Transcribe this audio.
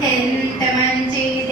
Henry Tamanji's